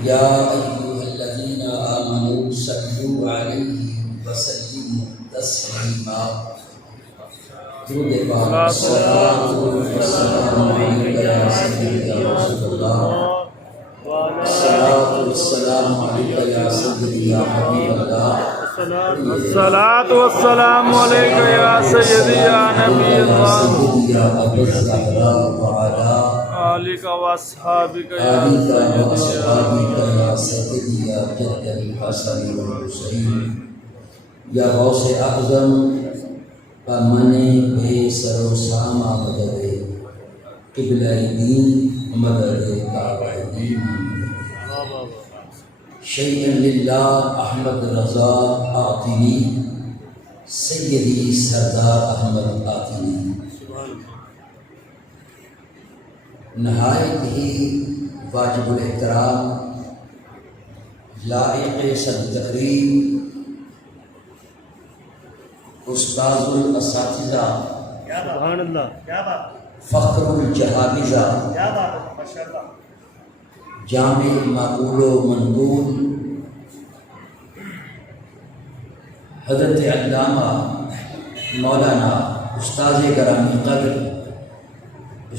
يا أيها الذين آمنوا صلوا عليه وسلموا تسليما درود پاک الصلاة والسلام عليك يا سيدي يا رسول الله الصلاة والسلام عليك يا سيدي يا حبيب الله الصلاة والسلام عليك يا سيدي يا نبي الله سيدي يا أبا الزهراء وعلى آلك وأصحابك يا آلك سيدي وأصحابك يا سيدي يا جد الحسن والحسين يا غوث أعظم من بے سر و سامہ مدد قبلہ دین مدد کعبہ دین شیئا للہ احمد رضا آتینی سیدی سردار احمد آتینی نہایت ہی واجب الاحترام لائق صد تقریم استاذ الاساتذہ سبحان اللہ فخر الجہابذہ جامع معقول و منقول حضرت علامہ مولانا استاذ گرامی قدر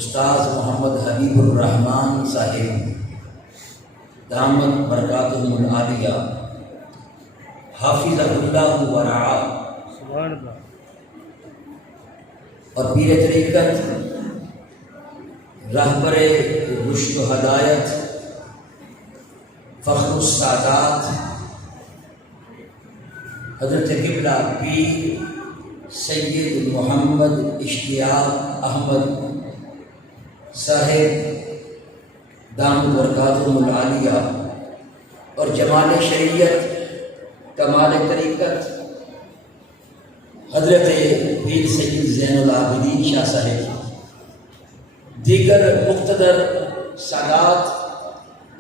استاذ محمد حبیب الرحمن صاحب دامت برکاتہم العالیہ حافظہ اللہ ورعا اور پیر طریقت رہبر رشد و ہدایت فخر السادات حضرت قبلہ پیر سید محمد اشتیاق احمد صاحب دامت برکاتہم العالیہ اور جمال شریعت کمال طریقت حضرت پیر سید زین العابدین شاہ صاحب دیگر مقتدر سادات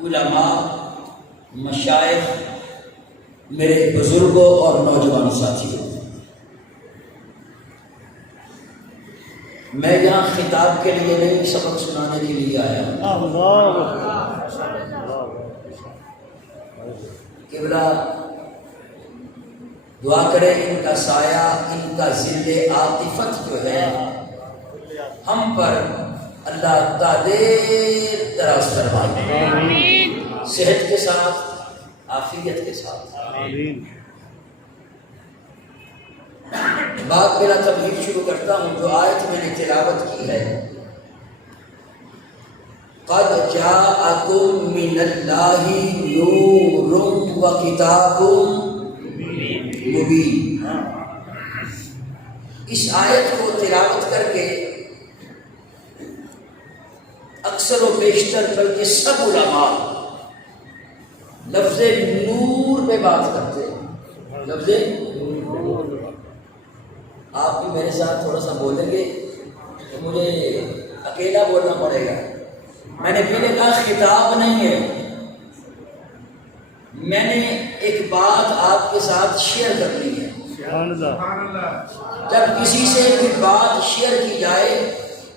علماء مشائخ میرے بزرگوں اور نوجوان ساتھیوں، میں یہاں خطاب کے لیے نہیں سبق سنانے کے لیے آیا ہوں۔ قبلہ دعا کرے ان کا سایہ، ان کا ذل عاطفت جو ہے ہم پر اللہ دیر دراز فرمائے، صحت کے ساتھ عافیت کے ساتھ۔ بات میرا تبلیغ شروع کرتا ہوں۔ جو آیت میں نے تلاوت کی ہے، قد جاءکم من اللہ نور و کتاب مبین، اس آیت کو تلاوت کر کے اکثر و بیشتر بلکہ سب علماء لفظ نور پہ بات کرتے ہیں۔ لفظ آپ بھی میرے ساتھ تھوڑا سا بولیں گے تو مجھے اکیلا بولنا پڑے گا۔ میں نے پہلے کہا خطاب نہیں ہے، میں نے ایک بات آپ کے ساتھ شیئر کرنی ہے۔ جب کسی سے کوئی بات شیئر کی جائے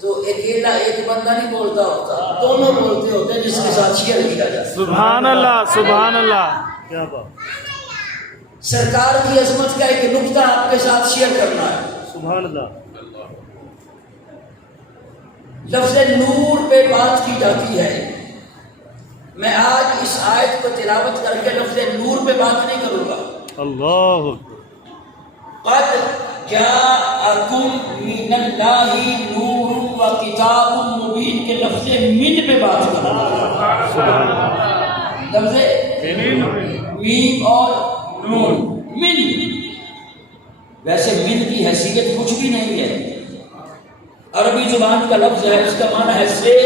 تو اکیلا ایک بندہ نہیں بولتا ہوتا، دونوں بولتے ہوتے ہیں جس کے ساتھ شیئر کیا جائے۔ سبحان اللہ سبحان اللہ، کیا بات۔ سرکار کی عظمت کا ایک نقطہ آپ کے ساتھ شیئر کرنا ہے۔ سبحان اللہ۔ لفظ نور پہ بات کی جاتی ہے۔ میں آج اس آیت کو تلاوت کر کے لفظ نور پہ بات نہیں کروں گا۔ اللہ قد جاءکم من اللہ نور و کتاب مبین کے لفظ من پہ بات کروں گا۔ لفظ میم اور نون، من۔ ویسے من کی حیثیت کچھ بھی نہیں ہے، عربی زبان کا لفظ ہے، اس کا معنی ہے سے۔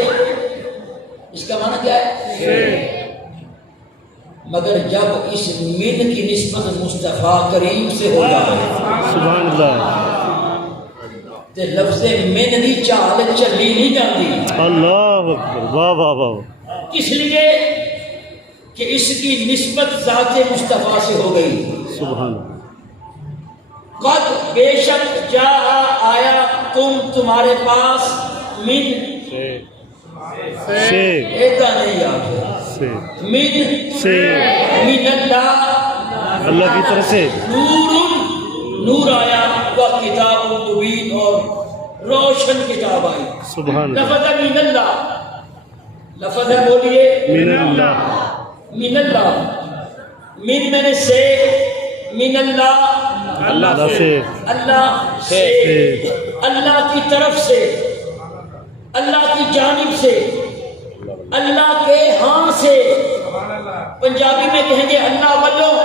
اس کا معنی کیا ہے؟ مگر جب اس من کی نسبت مصطفیٰ کریم سے ہو جائے سبحان اللہ، تو لفظ من دی چال چلی نہیں جاتی۔ اللہ اکبر، واہ واہ واہ۔ کس لیے کہ اس کی نسبت ذات مصطفیٰ سے ہو گئی۔ سبحان اللہ۔ قد بے شک جا آیا تمہارے پاس من سے ایدا نہیں یاد ہے، سے من اللہ اللہ کی طرف سے نور آیا، وہ کتاب مبین اور روشن کتاب آئی. سبحان اللہ. لفظ من اللہ، لفظ ہے بولیے من اللہ. من اللہ، من میں نے سے، من اللہ اللہ سے. اللہ سے، اللہ کی طرف سے، اللہ کی جانب سے، اللہ کے ہاں سے. پنجابی میں کہیں گے اللہ والوں،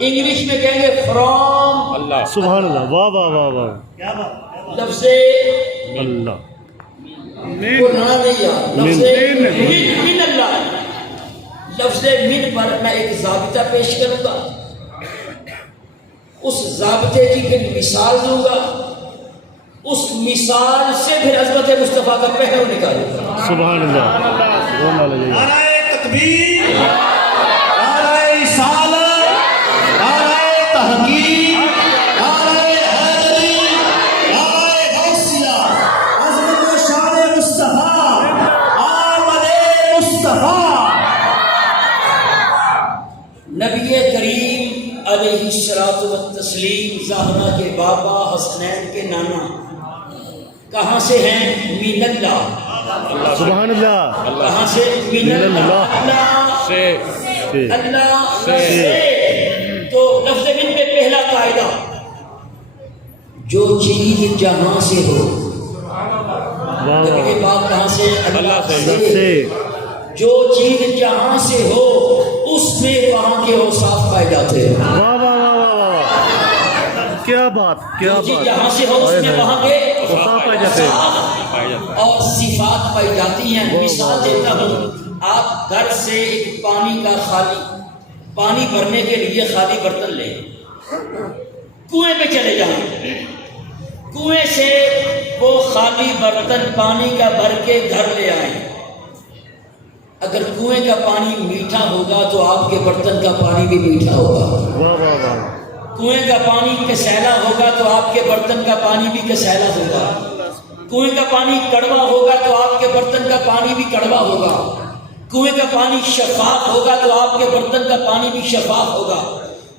انگلش میں کہیں گے فرام اللہ. سبحان اللہ. واہ واہ واہ واہ. لفظ اللہ. قرآن نہیں یاد، لفظ من اللہ. لفظ من پر میں ایک ضابطہ پیش کروں گا، اس ضابطے کی پھر مثال دوں گا، اس مثال سے پھر عظمت مصطفیٰ کا پہلو نکالوں گا. سبحان اللہ. نعرہ تکبیر، نعرہ رسالت، نعرہ تحقیق، نعرہ حیدری، نعرہ غوثیہ، عظمت و شان مصطفیٰ، آمد مصطفیٰ. نبی کریم علیہ الصلوۃ والتسلیم زہرا کے بابا، حسنین کے نانا کہاں سے ہیں؟ من اللہ. سبحان اللہ. کہاں سے؟ من اللہ. اللہ سے. اللہ سے. تو لفظ من میں پہلا قاعدہ، جو چیز جہاں سے ہو. واہ نبی کے واہ. بعد کہاں سے؟ اللہ اللہ سے. جو چیز جہاں سے ہو اس میں وہاں کے اوصاف پائے جاتے ہیں. واہ واہ واہ واہ واہ. کیا بات، کیا جو چیز بات. جہاں سے ہو اس میں وہاں کے اوصاف پائے جاتے ہیں. اوصاف اور صفات پائی جاتی ہیں. مثال دیتا ہوں، آپ گھر سے ایک پانی کا خالی، پانی بھرنے کے لیے خالی برتن لیں، کنویں پہ چلے جائیں، کنویں سے وہ خالی برتن پانی کا بھر کے گھر لے آئیں. اگر کنویں کا پانی میٹھا ہوگا تو آپ کے برتن کا پانی بھی میٹھا ہوگا. واہ واہ واہ. کنویں کا پانی کسیلا ہوگا تو آپ کے برتن کا پانی بھی کسیلا ہوگا. کنویں کا پانی کڑوا ہوگا تو آپ کے برتن کا پانی بھی کڑوا ہوگا. کنویں کا پانی شفاف ہوگا تو آپ کے برتن کا پانی بھی شفاف ہوگا.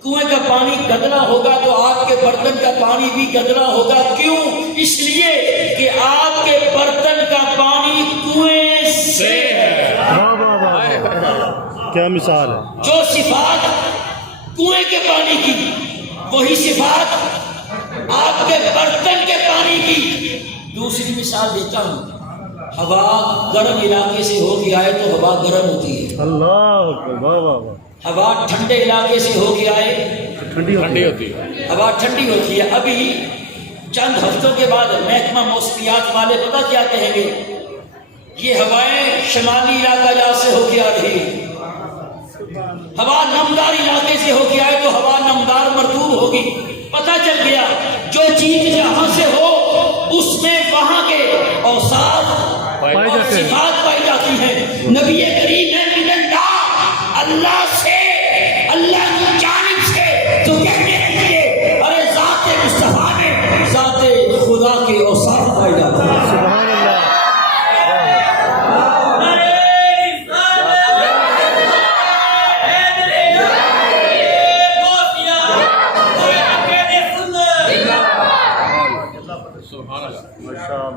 کنویں کا پانی گدلا ہوگا تو آپ کے برتن کا پانی بھی گدلا ہوگا. کیوں؟ اس لیے کہ آپ کے برتن کا پانی کنویں سے ہے. واہ واہ واہ. کیا مثال ہے. جو صفات کنویں کے پانی کی، وہی صفات آپ کے برتن کے پانی کی. دوسری مثال دیتا ہوں، ہوا گرم علاقے سے ہو کے آئے تو ہوا گرم ہوتی ہے. اللہ اکبر. واہ واہ واہ. ہوا ٹھنڈے علاقے سے ہو کے آئے ٹھنڈی ہوتی ہے. ہوا ٹھنڈی ہوتی ہے. ابھی چند ہفتوں کے بعد محکمہ موسمیات والے پتہ کیا کہیں گے؟ یہ ہوائیں شمالی علاقہ جہاں سے ہو کے آ رہی ہے. ہوا نمدار علاقے سے ہو کے آئے تو ہوا نمدار مرطوب ہوگی. پتہ چل گیا جو چیز جہاں سے ہو اس میں وہاں کے اوصاف اور صفات پائی جاتی ہیں. نبی کریم ہے من اللہ، اللہ سے، اللہ کی جانب سے. تو کہنے لگے ارے ذات مصطفیٰ میں ذات خدا کے اوصاف پائے جاتے ہیں. سبحان اللہ.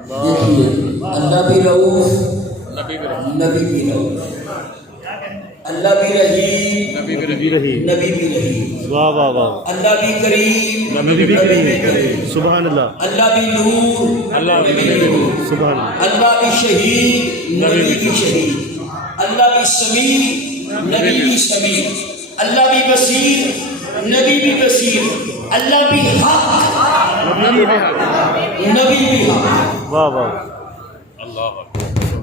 دیکھیے، اللہ بھی رؤوف، نبی بھی رؤوف، اللہ بھی رحیم، نبی بھی رہی. نبی بھی رحیم. واہ واہ واہ. اللہ بھی کریم، نبی بھی کریم. کریم. سبحان اللہ. اللہ بھی نور، نبی بھی نور. سبحان اللہ. اللہ بھی شہید، نبی بھی شہید. اللہ بھی سمیع، نبی بھی سمیع. اللہ بھی بصیر، نبی بھی بصیر. اللہ بھی حق، نبی بھی حق. واہ واہ.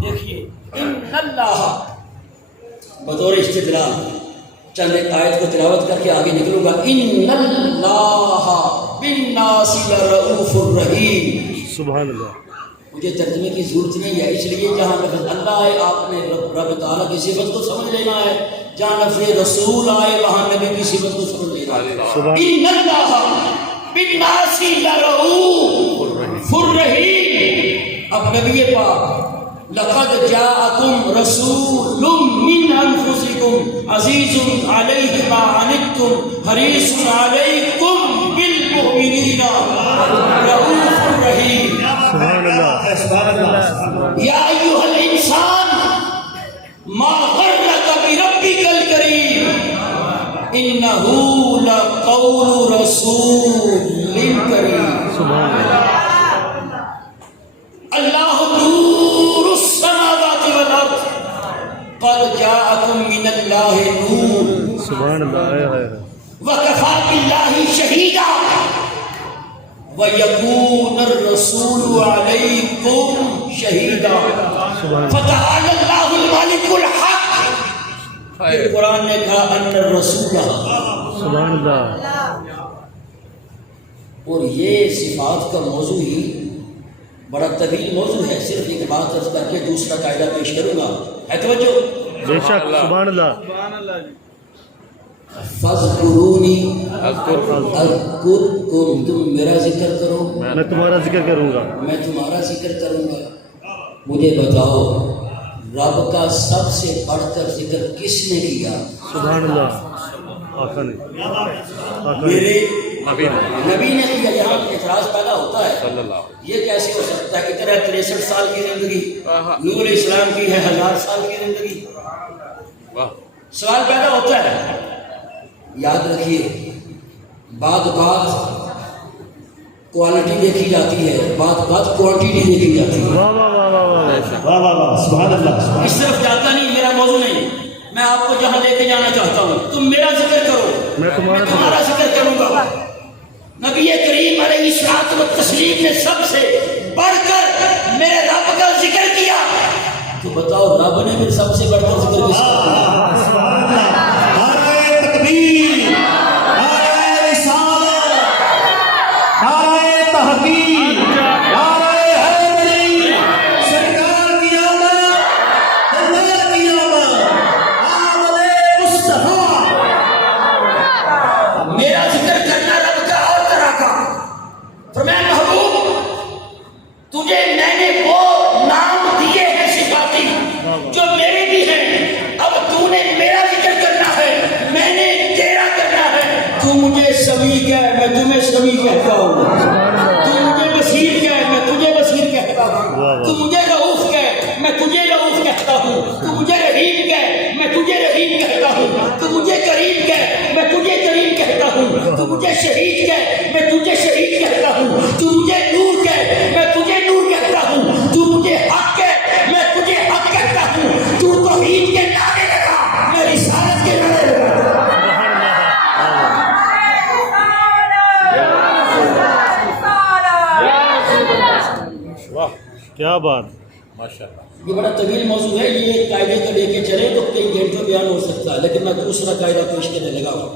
دیکھیے، ان اللہ، بطور استدلال چند ایک آیت کو تلاوت کر کے آگے نکلوں گا. ان اللہ بالناس لرؤوف الرحیم. سبحان اللہ. مجھے ترجمے کی ضرورت نہیں ہے، اس لیے جہاں لفظ اللہ ہے آپ نے رب تعالیٰ کی صفت کو سمجھ لینا ہے. جہاں لفظ رسول آئے وہاں نبی کی صفت کو سمجھ لینا ہے. ان اللہ بالناس لرؤوف الرحیم. اب نبی پاک لقد جاءکم رسول من عزیز علیہ ما عنتم حریص علیکم بالمؤمنین رؤوف رحیم سبحان اللہ سبحان اللہ یا ایھا الانسان ما غرک بربک الکریم انہ لقول رسول کریم سبحان اللہ اللہ نور السماوات والارض قد جاءکم من اللہ نور سبحان اللہ وکفی باللہ شہیدا ویکون الرسول علیکم شہیدا سبحان اللہ فتعالی اللہ الملک الحق پھر قرآن نے کہا ان الرسول سبحان اللہ اور یہ صفات کا موضوع ہی بڑا طویل موضوع ہے. صرف ایک بات عرض کر کے دوسرا قاعدہ پیش کروں گا. ہے توجہ؟ بے شک سبحان اللہ فَاذْكُرُونِي اذکرکم تم میرا ذکر کرو میں تمہارا ذکر کروں گا میں تمہارا ذکر کروں گا. مجھے بتاؤ رب کا سب سے بڑھ کر ذکر کس نے کیا؟ سبحان اللہ آقا نے میرے نبی نے کیا. یہاں اعتراض پیدا ہوتا ہے یہ کیسے ہو سکتا ہے؟ اتنا 63 سال کی زندگی نوح علیہ السلام کی ہے 1000 سال کی زندگی. سوال پیدا ہوتا ہے. یاد رکھیے بات کوالٹی دیکھی جاتی ہے بات کوانٹیٹی دیکھی جاتی ہے. واہ واہ واہ واہ واہ واہ واہ واہ سبحان اللہ اس طرف جاتا نہیں میرا موضوع نہیں. میں آپ کو جہاں لے کے جانا چاہتا ہوں تم میرا ذکر کرو میں تمہارا ذکر کروں گا. نبی کریم علیہ الصلوۃ والتسلیم نے سب سے بڑھ کر میرے رب کا ذکر کیا. تو بتاؤ رب نے بھی سب سے بڑھ کر ذکر کس کا کیا؟ نعرہ تکبیر نعرہ رسالت نعرہ تحقیق نعرہ حیدری سرکار کی آمد اللہ کی آمد آمد مصطفیٰ. میرا ذکر کرنا رب کا اور طرح کا. فرمایا محبوب تجھے میں نے وہ نام دیے ہیں صفاتی جو میرے بھی ہیں. اب تو نے میرا ذکر کرنا ہے میں نے تیرا کرنا ہے. تو مجھے سمیع کہہ میں تمہیں سمیع کہتا ہوں. تو مجھے بصیر کہہ میں تجھے بصیر کہتا ہوں. تو مجھے رؤوف کہہ میں تجھے رؤوف کہتا ہوں. تو مجھے رحیم کہہ میں تجھے رحیم کہتا ہوں. تو مجھے کریم کہہ میں تجھے کریم کہتا ہوں. تو مجھے شہید کہہ میں تجھے شہید کہتا ہوں. تو مجھے نور کہہ میں تجھے نور کہتا ہوں. تو مجھے حق کہہ میں تجھے حق کہتا ہوں. تو توحید کے نعرے لگا میں رسالت کے نعرے لگا. کیا بات یہ بڑا طویل موضوع ہے. یہ ایک قاعدے کو لے کے چلے تو کئی گھنٹوں بیان ہو سکتا ہے لیکن میں دوسرا قاعدہ پیش کرنے لگا ہوں.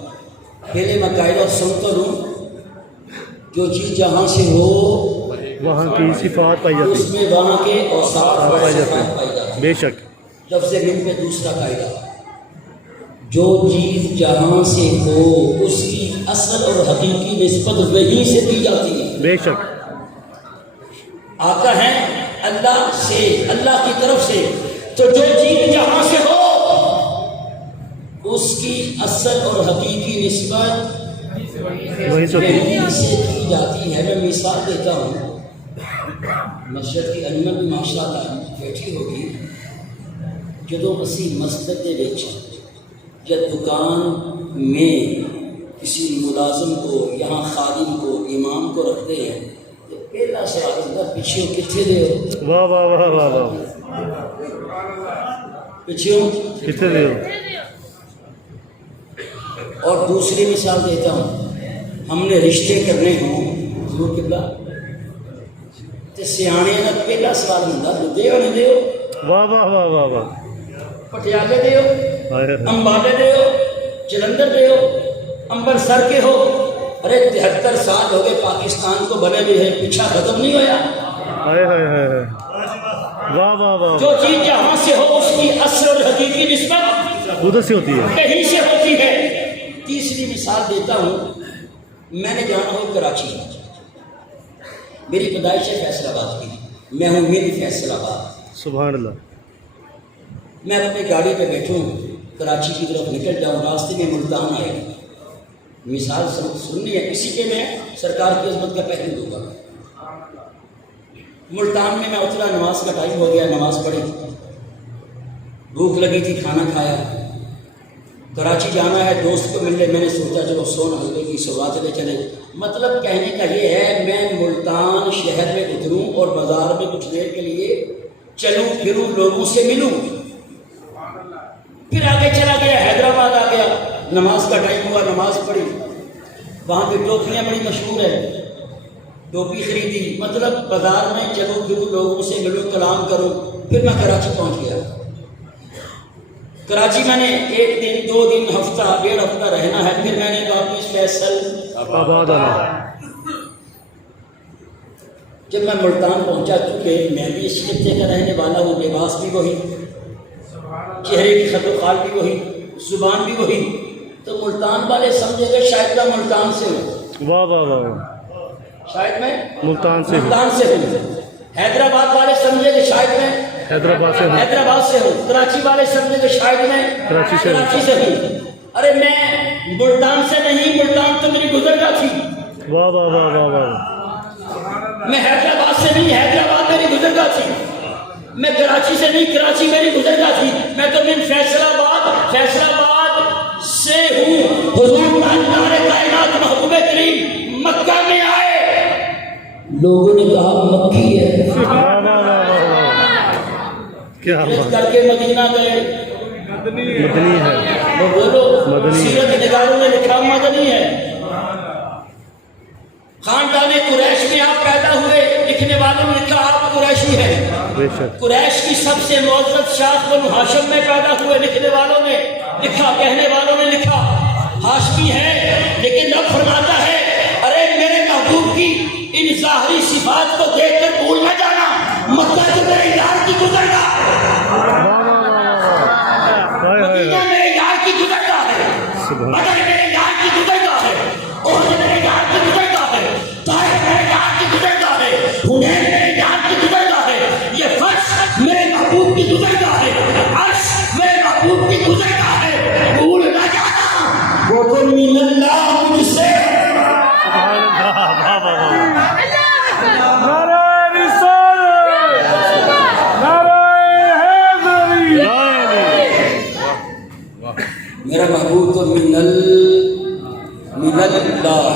پہلے میں قاعدہ سنتا ہوں جو چیز جہاں سے ہو وہاں کی صفات پائی اس جاتی میں وہاں کے اوصاف اور پائی صفات پائی جاتی جاتی. بے شک لفظ علم پہ دوسرا قاعدہ جو چیز جہاں سے ہو اس کی اصل اور حقیقی نسبت وہیں سے دی جاتی ہے. بے شک آقا ہے اللہ سے اللہ کی طرف سے. تو جو چیز جہاں سے ہو اس کی اصل اور حقیقی نسبت وہی سو وہیں سے کی جاتی ہے. میں مثال دیتا ہوں. مسجد کی انجمن بھی ماشاء اللہ بیٹھی ہوگی. جدو اسی مسجد کے وچ یا دکان میں کسی ملازم کو یہاں خادم کو امام کو رکھتے ہیں تو پہلا سوال ہوتا ہے پیچھے کتنے دے ہو. واہ واہ واہ واہ واہ پیچھے کتنے دے ہو اور دوسری مثال دیتا ہوں. ہم نے رشتے کرنے ہوں ضرور قبلہ تے سیانے کا پہلا سوال ہوتا لدھے ہونے دے ہو واہ واہ واہ واہ واہ پٹیالے دے ہو ہائے ہائے. امبالے دے ہو جلندر دے ہو امبرسر کے ہو. ارے 73 سال ہو گئے پاکستان کو بنے ہوئے ہیں پیچھا ختم نہیں ہویا. ہائے ہائے ہائے ہائے. واہ واہ واہ جو چیز جہاں سے ہو اس کی اصل اور حقیقی نسبت ادھر سے ہوتی ہے کہیں سے ہوتی ہے. تیسری مثال دیتا ہوں. میں نے جانا ہوں کراچی. میری پیدائش ہے فیصل آباد کی. میں ہوں میری فیصل آباد. سبحان اللہ میں اپنی گاڑی پہ بیٹھوں کراچی کی طرف نکل جاؤں، راستے میں ملتان آئے گا، مثال سننی ہے، اسی کے میں سرکار کی عظمت کا پہلو دوں گا۔ ملتان میں اترا، نماز کا ٹائم ہو گیا، نماز پڑھی، بھوک لگی تھی، کھانا کھایا، کراچی جانا ہے، دوست کو ملنے، میں نے سوچا چلو سون حلوے کی سوغات لے چلے۔ مطلب کہنے کا یہ ہے میں ملتان شہر میں اتروں اور بازار میں کچھ دیر کے لیے چلوں پھروں، لوگوں سے ملوں، پھر آگے چلا گیا، حیدرآباد آ گیا، نماز کا ٹائم ہوا، نماز پڑھی، وہاں پہ ٹوپیاں بڑی مشہور ہے، ٹوپی خریدی، مطلب بازار میں چلوں پھروں، لوگوں سے ملوں، کلام کروں، پھر میں کراچی پہنچ گیا۔ کراچی میں نے 1 دن 2 دن ہفتہ 1.5 ہفتہ رہنا ہے، پھر میں نے واپس فیصل آباد آنا۔ جب میں ملتان پہنچا، چونکہ میں بھی اس خطے کا رہنے والا ہوں، لباس بھی وہی، چہرے کی خط و خال بھی وہی، زبان بھی وہی، تو ملتان والے سمجھے گے شاید میں ملتان سے ہوں، واہ واہ واہ، شاید میں ملتان سے ہوں، ملتان سے ہوں، حیدرآباد والے سمجھے کہ شاید میں حیدرآباد سے ہوں، حیدرآباد سے ہوں، کراچی والے سمجھے کہ شاید میں کراچی سے ہوں۔ کراچی سے ہوں۔ ارے میں ملتان سے نہیں، ملتان تو میری گزرگاہ تھی، واہ واہ واہ واہ واہ، میں حیدرآباد سے نہیں، حیدرآباد میری گزرگاہ تھی، میں کراچی سے نہیں، کراچی میری گزرگاہ تھی، میں تو من فیصل آباد سے ہوں۔ حضور تاجدار کائنات محبوب کریم مکہ میں آئے، لوگوں نے کہا مکی ہے، واہ واہ واہ واہ واہ، کیا بات، کر کے مدینہ گئے، مدنی ہے، وہ بولو، مدنی۔ سیرت نگاروں نے لکھا مدنی ہے، خاندان قریش میں آپ پیدا ہوئے، لکھنے والوں نے لکھا آپ قریشی ہیں، بے شک، قریش کی سب سے معزز شاخ بنو ہاشم میں پیدا ہوئے، لکھنے والوں نے لکھا، کہنے والوں نے لکھا ہاشمی ہے، لیکن رب فرماتا ہے ارے میرے محبوب کی ان ظاہری صفات کو دیکھ کر بھول نہ جانا، مکہ تو میرے یار کی گزرگاہ ہے، مدینہ میرے یار کی گزرگاہ ہے، بدر میرے یار کی گزرگاہ ہے، احد میرے یار کی گزرگاہ ہے، طائف میرے یار کی گزرگاہ ہے، حنین میرے یار کی گزرگاہ ہے، یہ فرش میرے محبوب کی گزرگاہ ہے، عرش میرے محبوب کی گزرگاہ ہے، بھول نہ جانا وہ تو من اللہ مجھ سے۔ نعرہ رسالت، نعرہ حیدری، میرا محبوب تو من اللہ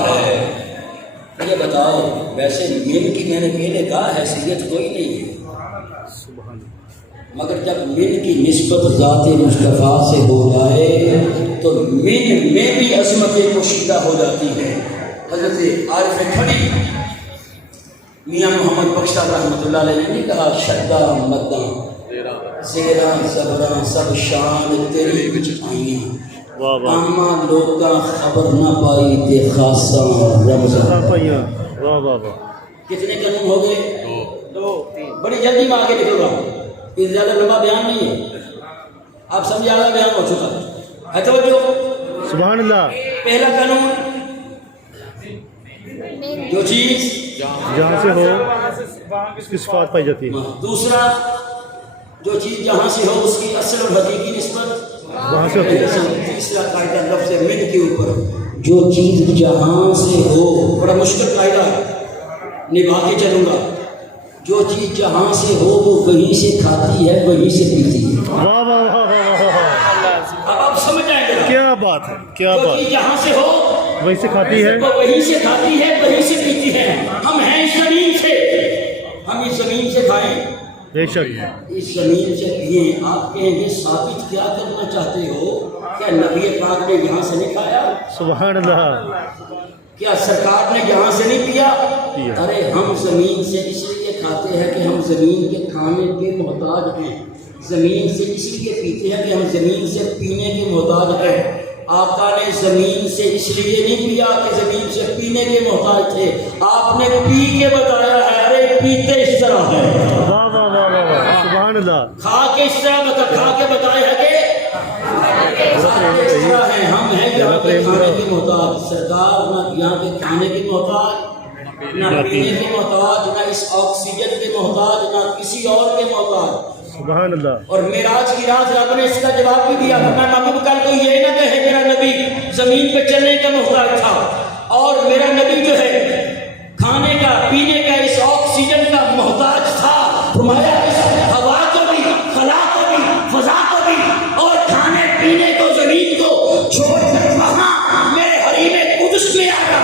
ہے۔ یہ بتاؤ ویسے من کی میں نے پہلے کہا حیثیت کوئی نہیں ہے، مگر جب من کی نسبت ذات مصطفیٰ سے ہو جائے تو من میں بھی عظمت پوشیدہ ہو جاتی ہے۔ حضرت عارف کھڑی میاں محمد بخش صاحب رحمۃ اللہ علیہ نے کہا شدہ مدہ زیرہ زبراں سب شان تیری وچ آئیں، واہ واہ، اما لوکاں خبر نہ پائی تے خاصاں رمضان۔ واہ واہ واہ، کتنے قانون ہو گئے؟ 2 3، بڑی جلدی میں آگے لکھوں گا، یہ زیادہ لمبا بیان نہیں ہے، آپ سمجھے آگا بیان ہو چکا ہے، توجہ۔ سبحان اللہ، پہلا قانون، جو چیز جہاں سے ہو اس کی صفات پائی جاتی ہے، دوسرا، جو چیز جہاں سے ہو اس کی اصل اور حقیقی نسبت وہاں سے ہوتی ہے۔ تیسرا قاعدہ لفظ من کے اوپر، جو چیز جہاں سے ہو، بڑا مشکل قاعدہ ہے، نبھا کے چلوں گا، جو چیز جہاں سے ہو وہ وہیں سے کھاتی ہے وہیں سے پیتی ہے۔ واہ واہ واہ واہ واہ، اب آپ سمجھ جائیں گے، کیا بات ہے، کیا جو بات، چیز جہاں سے ہو وہیں سے کھاتی ہے، وہ وہیں سے کھاتی ہے وہیں سے پیتی ہے۔ ہم ہیں اس زمین سے، ہم اس زمین سے کھائیں، بے شک، اس زمین سے پیے۔ آپ کہیں گے ثابت کیا کرنا چاہتے ہو؟ کیا نبی پاک نے یہاں سے نہیں کھایا؟ سبحان اللہ، کیا سرکار نے یہاں سے نہیں پیا؟ پیا۔ ارے ہم زمین سے اس لیے کھاتے ہیں کہ ہم زمین کے کھانے کے محتاج ہیں، زمین سے اس لیے پیتے ہیں کہ ہم زمین سے پینے کے محتاج ہیں۔ آقا نے زمین سے اس لیے نہیں پیا کہ زمین سے پینے کے محتاج تھے، آپ نے پی کے بتایا ہے، ارے پیتے اس طرح ہے، واہ واہ واہ واہ واہ، سبحان اللہ، کھا کے اس طرح کھا کے بتایا ہے کہ ہم ہیں یہاں کے کھانے کے محتاج۔ سرکار نہ یہاں کے کھانے کے محتاج، نہ پینے کے محتاج، نہ اس آکسیجن کے محتاج، نہ کسی اور کے محتاج۔ سبحان اللہ. اور معراج کی رات رب نے اس کا جواب بھی دیا. میں محبوب کل کو یہ نہ کہے میرا نبی زمین پہ چلنے کا محتاج تھا اور میرا نبی جو ہے کھانے کا پینے کا اس آکسیجن کا محتاج تھا. فرمایا اس ہوا کو بھی خلا کو بھی فضا کو بھی اور کھانے پینے کو زمین کو چھوڑ کر وہاں میرے حریم قدس میں آیا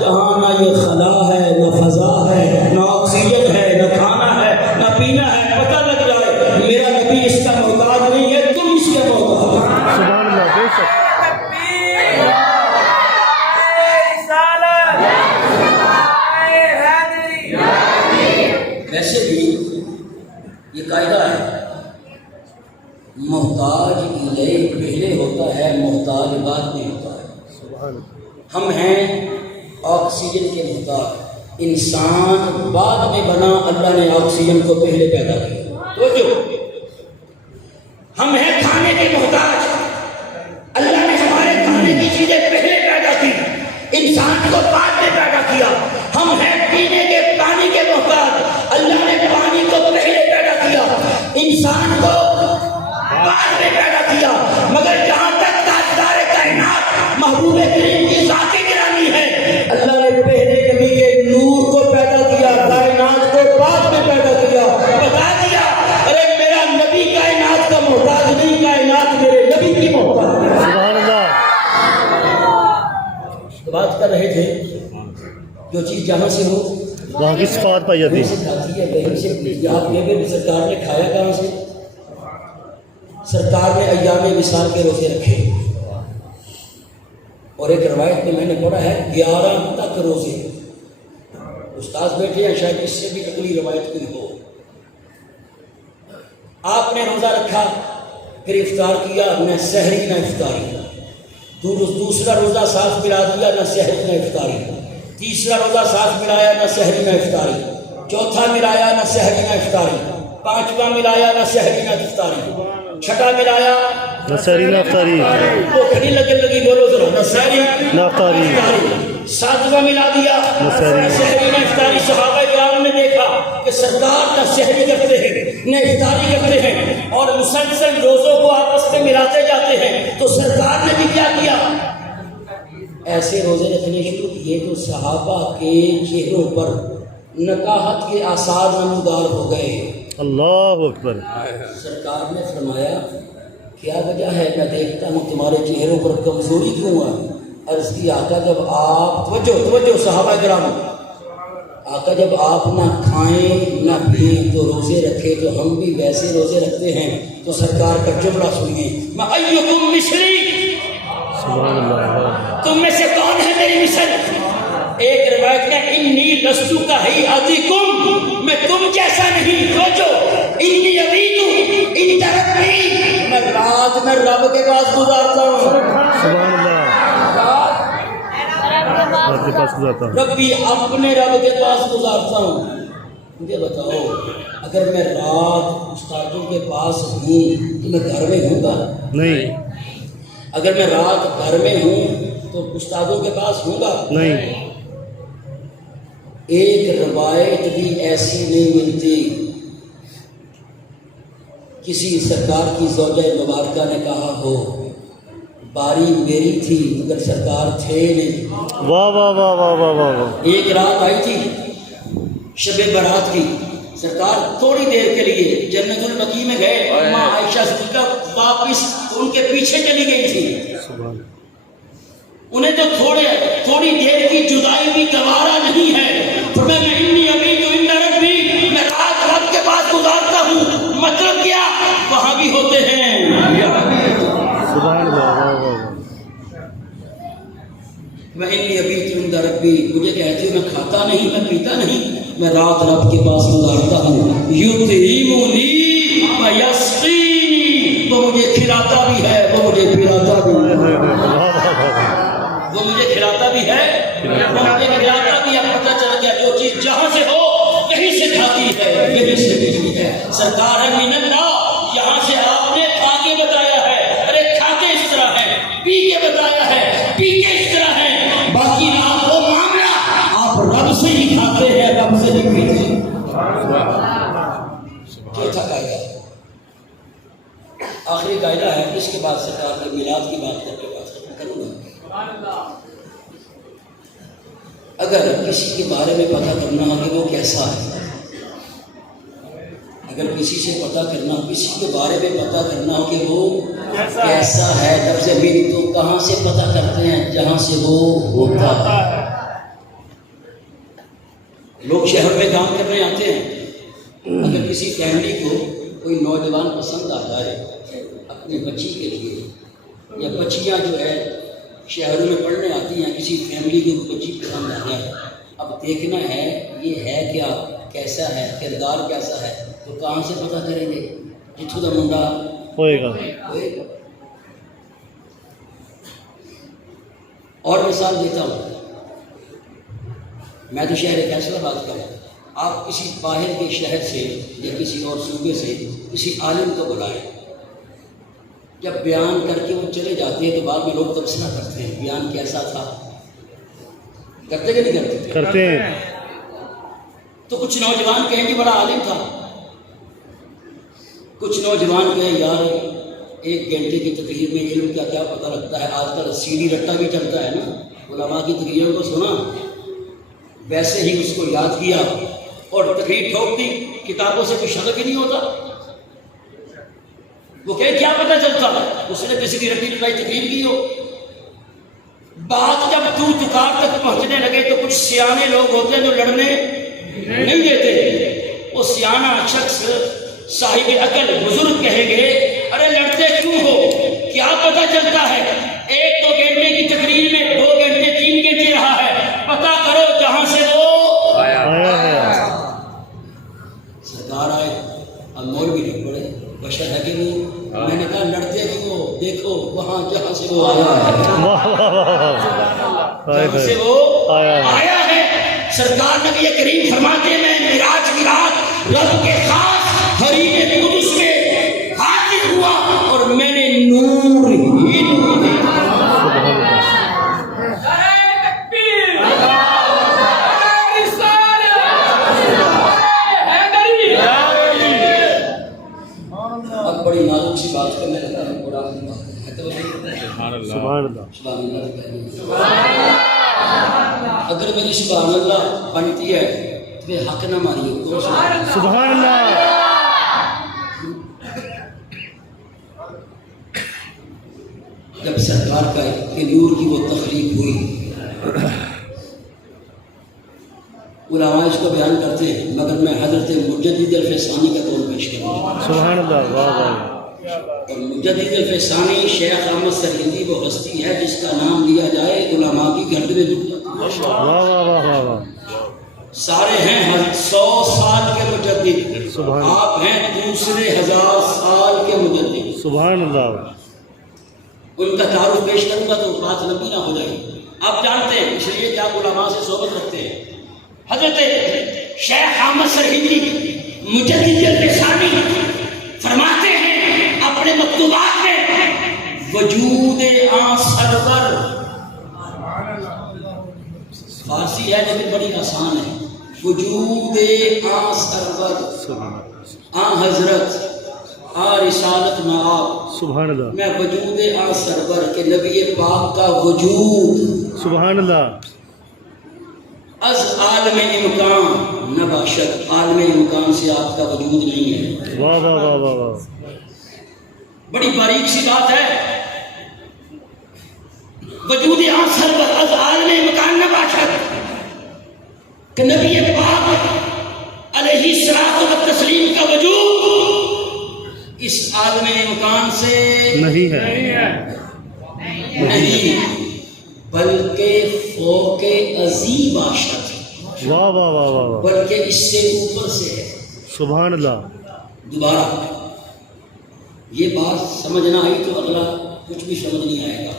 جہاں نہ یہ خلا ہے نہ فضا ہے نہ آکسیجن ہے نہ کھانا ہے نہ پینا ہے. پتہ لگ جائے میرا نبی اس کا محتاج نہیں ہے, تم اس کے محتاج ہو. سبحان اللہ. بے شک. ویسے بھی یہ قاعدہ ہے محتاج الیہ پہلے ہوتا ہے, محتاج بعد میں ہوتا ہے. سبحان اللہ. ہم ہیں آکسیجن کے محتاج. انسان بعد میں بنا, اللہ نے آکسیجن کو پہلے پیدا کیا. تو جو ہم ہیں کھانے کے محتاج, اللہ نے ہمارے کھانے کی چیزیں پہلے پیدا کی, انسان کو بعد میں پیدا کیا. ہم ہیں پینے کے پانی کے محتاج, اللہ نے پانی کو پہلے پیدا کیا, انسان کو بعد میں پیدا کیا. مگر جہاں تک تاجدار کائنات محبوب کریم کی ذات گرامی ہے, اللہ نے پہلے نبی کے نور کو پیدا کیا, کائنات کو بعد میں پیدا کیا. بتا دیا ارے میرا نبی کائنات کا محتاج نہیں, کائنات میرے نبی کی محتاج ہے. سبحان اللہ. تو بات کر رہے تھے جو چیز جہاں سے ہو وہاں کی صفات پائی جاتی وہیں سے کھاتی ہے, وہیں سے. آپ یہ بھی سرکار نے کھایا کہاں سے؟ سرکار نے ایام وصال کے روزے رکھے اور ایک روایت میں نے پڑھا ہے 11 تک روزے. استاد بیٹھے ہیں, شاید اس سے بھی اگلی روایت کوئی ہو. آپ نے روزہ رکھا, پھر افطار کیا, نہ سحری نہ افطاری. دوسرا روزہ ساتھ ملا دیا, نہ سحری نہ افطاری. تیسرا روزہ ساتھ ملایا, نہ سحری نہ افطاری. چوتھا ملایا, نہ سحری نہ افطاری. پانچواں ملایا, نہ سحری نہ افطاری. چھٹا ملایا, نہ سحری نہ افطاری. کھڑی لگی بولو ذرا, نہ سحری نہ افطاری. ساتواں ملا دیا, نہ سحری نہ افطاری. صحابہ کرام نے دیکھا کہ سرکار نہ سحری کرتے ہیں نہ افطاری کرتے ہیں اور مسلسل روزوں کو آپس میں ملاتے جاتے ہیں. تو سرکار نے بھی کیا کیا, ایسے روزے رکھنے شروع کیے تو صحابہ کے چہروں پر نکاحت کے آثار نمودار ہو گئے. اللہ اکبر. سرکار نے فرمایا کیا وجہ ہے, میں دیکھتا ہوں تمہارے چہروں پر کمزوری کیوں ہے. عرض کی آقا جب آپ توجہ صحابہ کرام, آقا جب آپ نہ کھائیں نہ پئیں تو روزے رکھے تو ہم بھی ویسے روزے رکھتے ہیں. تو سرکار کا جملہ سنیے, میں ایکم مثلی, سبحان اللہ. تم میں سے کون ہے میری مثل. ایک روایت میں انی لستو کا ہی عظیکم, میں تم جیسا نہیں. سوچو, انی ابیتو ان ربی, میں رات میں رب کے پاس گزارتا ہوں. سبحان اللہ. رب کے پاس گزارتا ہوں. ربی اپنے رب کے پاس گزارتا ہوں. مجھے بتاؤ اگر میں رات استادوں کے پاس ہوں تو میں گھر میں ہوں گا؟ نہیں. اگر میں رات گھر میں ہوں تو استادوں کے پاس ہوں گا؟ نہیں. ایک روایت بھی ایسی نہیں ملتی کسی سرکار کی زوجہ مبارکہ نے کہا ہو باری میری تھی مگر سرکار تھے نہیں. واہ واہ واہ واہ واہ واہ. ایک رات آئی تھی شب برات کی, سرکار تھوڑی دیر کے لیے جنت البقیع میں گئے, ماں عائشہ صدیقہ واپس ان کے پیچھے چلی گئی تھی. انہیں تو تھوڑی دیر کی جدائی بھی گوارا نہیں ہے. میں انی ابھی تو ان ربی, میں رات رب کے پاس گزارتا ہوں. مطلب کیا, وہاں بھی ہوتے ہیں. سبحان اللہ. میں انی ابھی تو ان ربی, مجھے کہتے ہو میں کھاتا نہیں میں پیتا نہیں, میں رات رب کے پاس گزارتا ہوں. یطعمنی و یسقینی, وہ مجھے کھلاتا بھی ہے وہ مجھے پلاتا بھی ہے. وہ مجھے کھلاتا بھی ہے وہ مجھے کھلاتا بھی ہے. پتہ چل گیا جو چیز جہاں سے ہو کہیں سے کھاتی ہے کہیں سے ملتی ہے. سرکار ہے من اللہ, یہاں سے آپ نے کھا کے بتایا ہے, ارے کھا کے اس طرح ہے, پی کے بتایا ہے پی کے اس طرح ہے. باقی آپ کو معاملہ آپ رب سے ہی کھاتے ہیں رب سے ہی پیتے ہیں. چوتھا قاعدہ کے بعد سرکار کے میلاد کی بات کر کے بات ختم کروں گا. اگر کسی کے بارے میں پتہ کرنا ہو کہ وہ کیسا ہے، اگر کسی سے پتہ کرنا، کسی کے بارے میں پتہ کرنا ہو کہ وہ کیسا ہے، لفظ من تو کہاں سے پتہ کرتے ہیں؟ جہاں سے وہ ہوتا ہے. لوگ شہر میں کام کرنے آتے ہیں، اگر کسی فیملی کو کوئی نوجوان پسند آ جائے اپنی بچی کے لیے، یا بچیاں جو ہے شہروں میں پڑھنے آتی ہیں، کسی فیملی کی بچی پسند آ جائے، اب دیکھنا ہے یہ ہے کیا، کیسا ہے، کردار کیسا ہے، تو کہاں سے پتہ کریں گے؟ جتھوں کا منڈا ہوئے گا. اور مثال دیتا ہوں، میں تو شہر فیصلہ بات کروں، آپ کسی باہر کے شہر سے یا کسی اور صوبے سے کسی عالم کو بلائیں، جب بیان کر کے وہ چلے جاتے ہیں تو بعد میں لوگ تبصرہ کرتے ہیں بیان کیسا تھا، کرتے کہ نہیں کرتے؟ کرتے ہیں. تو کچھ نوجوان کہیں گے بڑا عالم تھا، کچھ نوجوان کہیں یار 1 گھنٹے کی تقریر میں علم کا کیا پتہ لگتا ہے، آج کل CD رٹا بھی چلتا ہے نا، علماء کی تقریروں کو سنا ویسے ہی اس کو یاد کیا اور تقریر ٹھوک دی، کتابوں سے کوئی شک ہی نہیں ہوتا. وہ کہ کیا پتہ چلتا اس نے کسی کی رٹی رٹائی تقریر کی ہو. بات جب تو تکار تک پہنچنے لگے تو کچھ سیانے لوگ ہوتے ہیں جو لڑنے نہیں دیتے. وہ سیانہ شخص صاحب عقل بزرگ کہیں گے ارے لڑتے کیوں ہو، کیا پتہ چلتا ہے، 1-2 گھنٹے کی تقریر میں 2 گھنٹے 3 گھنٹے رہا ہے، پتہ کرو جہاں سے وہ آیا ہے. سرکار آئے، اب مولوی نہیں پڑے، بشر ہے کہ نہیں. میں نے کہا لڑتے کیوں ہو، دیکھو وہاں جہاں سے وہ آیا ہے، جہاں سے وہ آیا ہے. سرکار نبی کریم فرماتے ہیں میں معراج کی رات رب کے خاص حریم قدس میں حاضر ہوا اور میں نے نور ہی نور دیکھا. اب بڑی نازک سی بات کرنے لگا ہوں، قرآن سبحان اللہ. اگر میری سبحان اللہ بنتی ہے تو پھر حق نہ ماریے. سبحان اللہ. جب سرکار کا کہ نور کی وہ تخلیق ہوئی، علماء اس کو بیان کرتے ہیں، مگر میں حضرت مجدد الفسانی کا قول پیش کروں. سبحان اللہ. واہ واہ. اور مجدد الفسانی شیخ احمد سرہندی وہ ہستی ہے جس کا نام لیا جائے علماء کی گرد میں دکھ جاتی ہے. واہ واہ واہ واہ واہ. سارے ہیں 100 سال کے مجدد، سبحان آپ ہیں دوسرے 1000 سال کے مجدد. سبحان اللہ. ان کا تعارف پیش کروں گا تو بات لمبی نہ ہو جائے گی. آپ جانتے ہیں اس لیے کہ آپ علماء سے صحبت رکھتے ہیں. حضرت شیخ احمد سرہندی مجدد الفسانی فرماتے ہیں اپنے مکتوبات میں وجود آن سرور، فارسی ہے لیکن بڑی آسان ہے، وجود آن سرور، آن حضرت، آن رسالت مآب. سبحان اللہ. میں وجود آن سرور کے نبی پاک کا وجود سبحان اللہ. از عالم امکان نباشد، عالم امکان سے آپ کا وجود نہیں ہے. واہ واہ واہ واہ واہ. بڑی باریک سی بات ہے. وجود آن سرور از عالم امکان نباشد کہ نبی پاک علیہ الصلوۃ والتسلیم کا وجود اس عالم امکان سے نہیں ہے. نہیں بلکہ فوق عظیم باشد، واہ واہ واہ واہ واہ. بلکہ اس سے اوپر سے ہے. سبحان اللہ. دوبارہ یہ بات سمجھ نہ آئی تو اگلا کچھ بھی سمجھ نہیں آئے گا.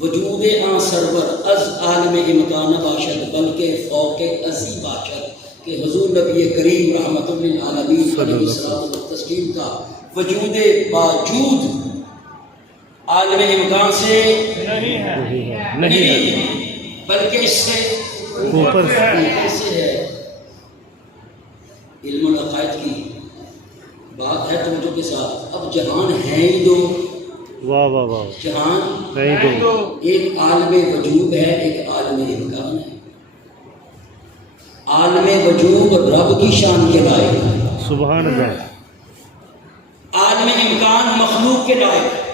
وجود آن سرور از عالم امکان باشد بلکہ فوق عظیم باشد کہ حضور نبی کریم رحمت للعالمین علیہ الصلوۃ والتسلیم کا وجود باوجود عالم امکان سے نہیں بلکہ اس سے اوپر سے ہے. علم العقائد کی بات ہے توجہ کے ساتھ. اب جہان ہے ہی دو، واہ واہ واہ جہان نہیں دو ایک عالم وجود ہے، ایک عالم امکان ہے۔ عالم وجود رب کی شان کے لائق ہے، سبحان اللہ عالم امکان مخلوق کے لائق ہے۔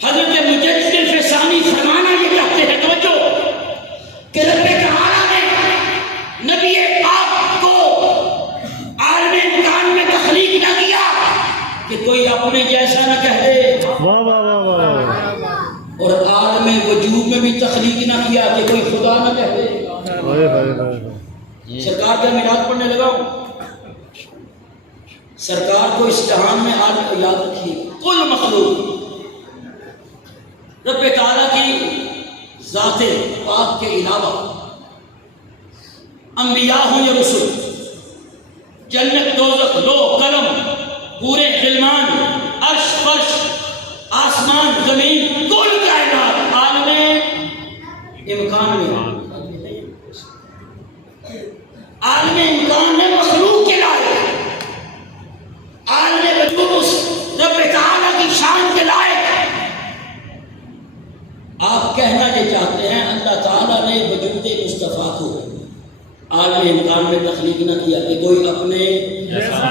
حضرت مجدد الفسانی فرمانا یہ کہتے ہیں توجہ کہ رب تعالیٰ نے نبی پاک کو عالم امکان میں تخلیق نہ کیا کہ کوئی اپنے جیسا نہ کہہ دے، واہ واہ واہ واہ اور عالم وجود میں بھی تخلیق نہ کیا کہ کوئی خدا نہ کہہ دے۔ ہائے ہائے ہائے سرکار کا میلاد پڑھنے لگا ہوں، سرکار کو اس جہان میں عالم یاد رکھیے، کل مخلوق رب تعالیٰ کی ذات پاک کے علاوہ انبیاء ہوں یا رسول، جنت دوزخ لو قلم پورے غلمان عرش فرش آسمان زمین کل کائنات عالم امکان میں، عالم امکان میں مخلوق کے لائق، عالم وجود اس رب تعالیٰ کی شان کے لائق۔ آپ کہنا یہ چاہتے ہیں اللہ تعالیٰ نے وجود مصطفیٰ کو عالم امکان میں تخلیق نہ کیا کہ کوئی اپنے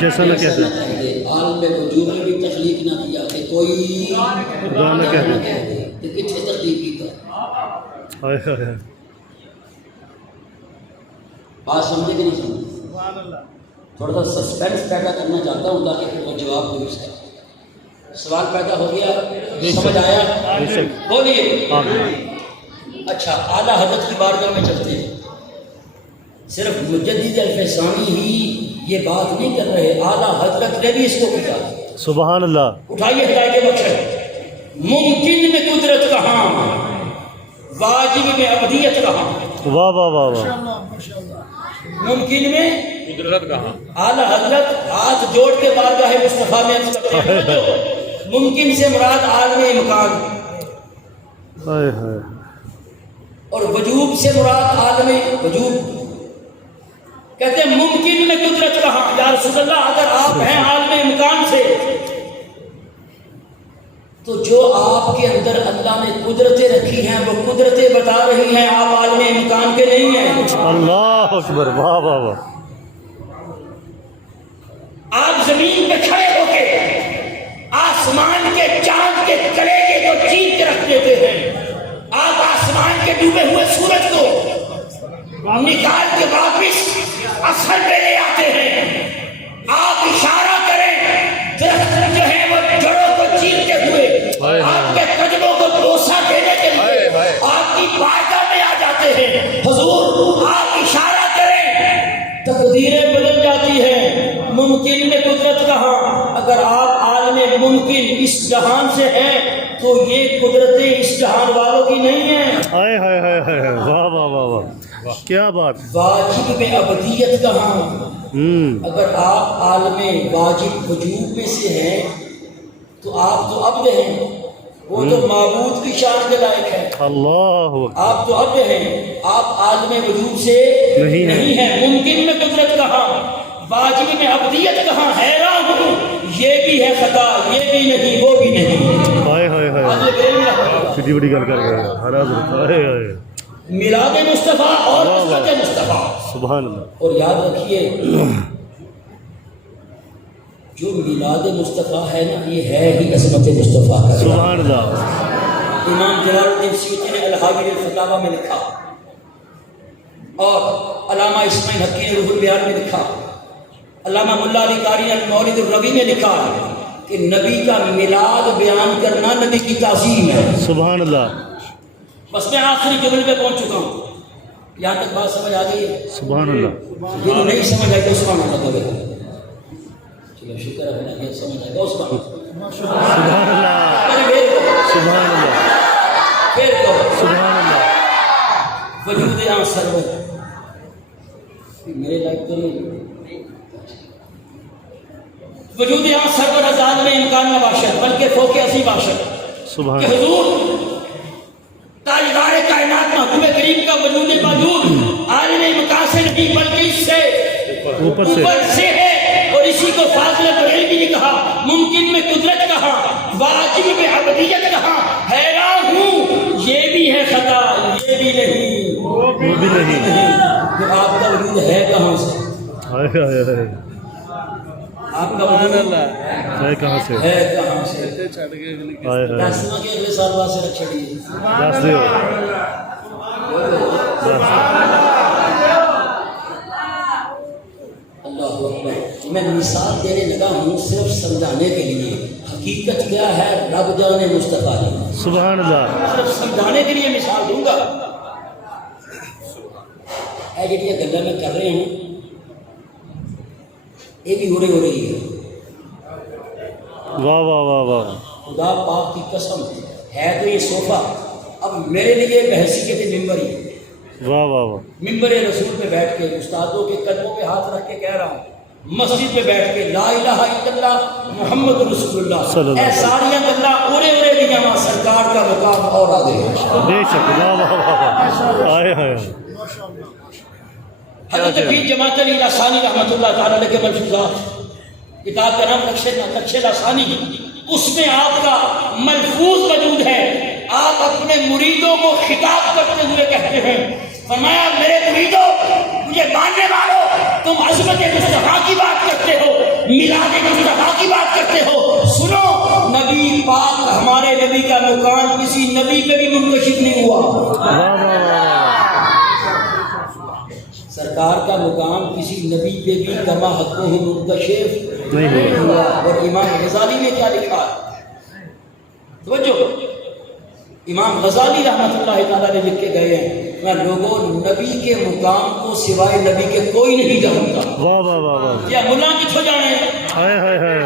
جیسا نہ کہہ دے، عالم وجود میں بھی تخلیق نہ کیا کہ کوئی خدا نہ کہہ دے، کہ کتنے تخلیق کیتا۔ ہائے ہائے ہائے بات سمجھے کہ نہیں سمجھے؟ تھوڑا سا سسپینس پیدا کرنا چاہتا ہوں تاکہ وہ جواب دے سکے۔ سوال پیدا ہو گیا، سمجھ آیا؟ بولیے۔ اچھا اعلیٰ حضرت کی بارگاہ میں چلتے ہیں، صرف مجدد الفسانی ہی یہ بات نہیں کر رہے، اعلیٰ حضرت نے بھی اس کو کہا۔ سبحان اللہ اٹھائیے ہدایت بخش، ممکن میں قدرت کہاں، واجب میں ابدیت کہاں۔ واہ واہ واہ واہ ممکن میں قدرت کہاں، اعلیٰ حضرت ہاتھ جوڑ کے بارگاہ مصطفیٰ میں عرض کرتے ہیں ممکن سے مراد عالم امکان، ہائے ہائے اور وجود سے مراد عالم وجود۔ کہتے ہیں ممکن میں قدرت کہاں، یا رسول اللہ اگر آپ ہیں عالم امکان سے تو جو آپ کے اندر اللہ نے قدرتیں رکھی ہیں وہ قدرتیں بتا رہی ہیں آپ عالم امکان کے نہیں ہیں۔ اللہ اکبر واہ واہ واہ آپ زمین پہ کھڑے ہو کے آسمان کے چاند کے کلیجے کو چیر کے رکھ دیتے ہیں، آپ آسمان کے ڈوبے ہوئے سورج کو نکال کے واپس اثر پہ لے آتے ہیں، آپ اشارہ کریں درخت جو ہے وہ جڑوں کو چیرتے ہوئے آپ کے قدموں کو بوسہ دینے کے لیے آپ کی بارگاہ میں آ جاتے ہیں۔ حضور آپ اشارہ کریں تقدیریں بدل جاتی ہیں۔ ممکن میں قدرت کہاں، اگر آپ عالم ممکن اس جہان سے ہیں تو یہ قدرتیں اس جہان والوں کی نہیں ہیں۔ ہائے ہائے ہائے ہائے واہ واہ واہ واہ کیا بات۔ واجب میں ابدیت کہاں، اگر آپ عالم واجب وجود میں سے ہیں تو آپ تو عبد ہیں، وہ تو معبود کی شان کے لائق ہے۔ اللہ آپ تو عبد ہیں، آپ عالم وجود سے نہیں ہیں۔ ممکن میں قدرت کہاں، واجب میں ابدیت کہاں، حیران ہوں یہ بھی ہے خطا، یہ بھی نہیں وہ بھی نہیں۔ ہائے ہائے ہائے کتنی بڑی گل کر گئے ہر حضرت، ہائے ہائے میلاد مصطفیٰ اور عصمت مصطفیٰ۔ سبحان اللہ۔ اور یاد رکھیے جو میلاد مصطفیٰ ہے نا یہ ہے ہی عصمت مصطفیٰ کا۔ سبحان اللہ۔ امام جلال الدین سیوطی نے الحاوی الفتاوی میں لکھا، اور علامہ اسماعیل حقی نے روح البیان میں لکھا، علامہ ملا علی قاری نے مولد الربیع میں لکھا کہ نبی کا میلاد بیان کرنا نبی کی تعظیم ہے۔ سبحان اللہ۔ بس میں آخری جملے پہ پہنچ چکا ہوں، یہاں تک بات سمجھ آ گئی ہے؟ سبحان اللہ۔ یہ نہیں سمجھ آئی تو اس کا مطلب ہے چلو شکر ہے بنا یہ سمجھ آئے گا اس کا سبحان اللہ سبحان اللہ پھر تو سبحان اللہ۔ وجود یہاں سرور میرے لائق تو نہیں، وجود یہاں سرور آزاد میں امکان نہ باشد بلکہ فوق اسی باشد سبحان کہ اللہ۔ حضور تاجدار کائنات محبوب کریم کا وجود موجود عالم مکان سے نہیں بلکہ اس سے اوپر سے ہے، اور اس کسی کو فاضل بریلوی نے کہا ممکن میں قدرت کہا واجب میں عبدیت کہا حیران ہوں یہ بھی ہے خطا یہ بھی نہیں وہ بھی نہیں. تو آپ کا وجود ہے کہاں سے ہائے ہائے ہائے. آپ کا وجود ہے کہاں سے؟ ہے کہاں سے ہائے ہائے. دسواں کے اگلے سال بعد سے رکھ چھڑیے دس دیو. اللہ اکبر. میں مثال دینے لگا ہوں صرف سمجھانے کے لیے حقیقت کیا ہے رب جانے مصطفیٰ نے سبحان اللہ. صرف سمجھانے کے لیے مثال دوں گا. اے جڑیاں گلاں میں کر رہے ہوں یہ بھی ہو رہی ہے. واہ واہ واہ واہ. خدا پاک کی قسم ہے تو یہ صوفہ اب میرے لیے بحیثیت ممبر ہی ہے. واہ واہ واہ. ممبر رسول پہ بیٹھ کے استادوں کے قدموں پہ ہاتھ رکھ کے کہہ رہا ہوں مسجد پہ بیٹھ کے لا الہ الا اللہ محمد رسول اللہ اے ساریاں گلاں اورے دیا ماں سرکار کا مقام اور آگے بے شک. واہ واہ واہ واہ. ہائے ہائے. حضرت پیر جماعت علی لسانی رحمۃ اللہ تعالیٰ علیہ کے ملفوظات کتاب کا نام نقش لسانی اس میں آپ کا ملفوظ موجود ہے. آپ اپنے مریدوں کو خطاب کرتے ہوئے کہتے ہیں فرمایا میرے مریدوں مجھے ماننے والوں تم عظمت مصطفیٰ کی بات کرتے ہو میلاد مصطفیٰ کی بات کرتے ہو سنو نبی پاک ہمارے نبی کا مقام کسی نبی پہ بھی منکشف نہیں ہوا. واہ واہ واہ. سرکار کا مقام کسی نبی پہ بھی کما حق ہی منکشف نہیں ہوا. اور امام غزالی نے کیا لکھا توجہ امام غزالی رحمۃ اللہ تعالیٰ نے لکھ کے گئے ہیں میں لوگوں نبی کے مقام کو سوائے نبی کے کوئی نہیں جانتا. واہ واہ واہ واہ. کیا ملا کتوں جانے ہیں ہائے ہائے ہائے.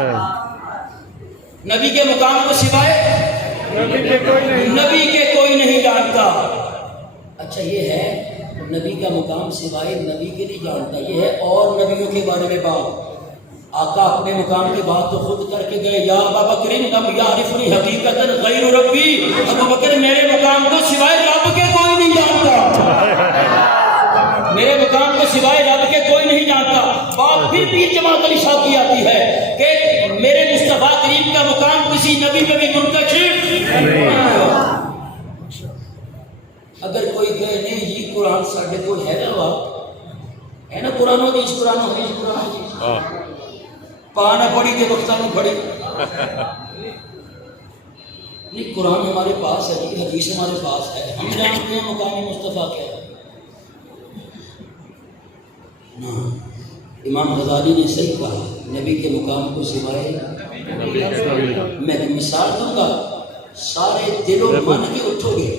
نبی کے مقام کو سوائے نبی کے کوئی نہیں جانتا. اچھا یہ ہے نبی کا مقام سوائے نبی کے نہیں جانتا. یہ ہے اور نبیوں کے بارے میں بات. آقا اپنے مقام کی بات تو خود کر کے گئے یا ابا بکر لم یعرفنی حقیقتا غیر ربی ابو بکر میرے مقام کو سوائے رب کے کوئی نہیں جانتا. میرے مقام کو سوائے رب کے کوئی نہیں جانتا. بات پھر پیر جماعت علی صاحب کی آتی ہے کہ میرے مصطفیٰ کریم کا مقام کسی نبی پہ بھی منتشر اگر کوئی کہے نہیں یہ قرآن ساڈے کو ہے نا ہے نا قرآن و حدیث قرآن و حدیث قرآن و حدیث پا نہ پڑی کے وقتوں میں پڑھی نہیں. قرآن ہمارے پاس ہے جی حدیث ہمارے پاس ہے ہم جانتے ہیں مقام مصطفیٰ کیا ہے. امام غزالی نے صحیح کہا نبی کے مقام کو سوائے میں مثال دوں گا سارے دل و من کے اٹھو گے